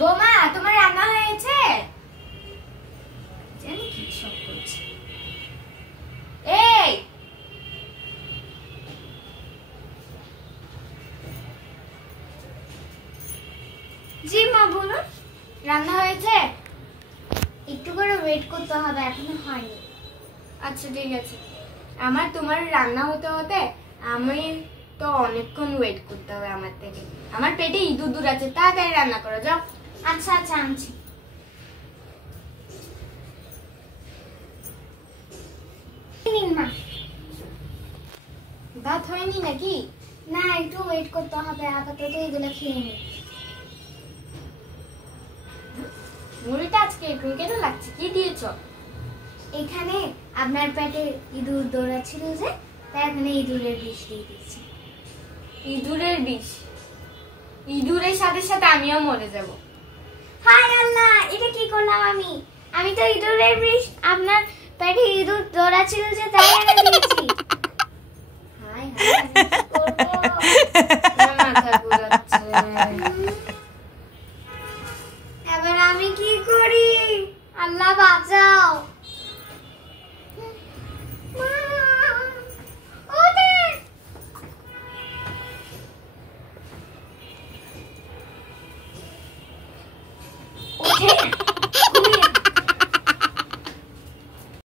বৌমা তোমার রান্না হয়েছে? জানি কি সব করছে। এই জি মা বলুন। রান্না হয়েছে? একটু করে ওয়েট করতে হবে, এখনো হয়নি। আচ্ছা ঠিক আছে। আমার তোমার রান্না হতে হতে আমি তো অনেকক্ষণ ওয়েট করতে হবে আমার থেকে। আমার পেটে ইঁদুর আছে, তাড়াতাড়ি রান্না করো যাও। আচ্ছা আচ্ছা আনছি। মা ভাত হয়নি নাকি? না, একটু ওয়েট করতে হবে, আপাতত এগুলো খেয়ে নি। মুড়িটা আজকে এরকম কেন লাগছে? কি দিয়েছো? এখানে আপনার পেটে ইঁদুর দৌড়াচ্ছিল যে, তাই এখানে ইঁদুরের বিষ দিয়ে দিচ্ছি। ইঁদুরের বিষ? ইঁদুরের সাথে সাথে আমিও মরে যাব। হায় আল্লাহ, এটা কি করলাম আমি? আমি তো ইঁদুরের বিষ আপনার পেটে ইঁদুর দৌড়াচ্ছিল যে, তাই এনে দিয়েছি। হায় হায়, কি করব? আমার মাথা ঘুরাচ্ছে। এবার আমি কি করি? আল্লাহ বাঁচাও। ওঠে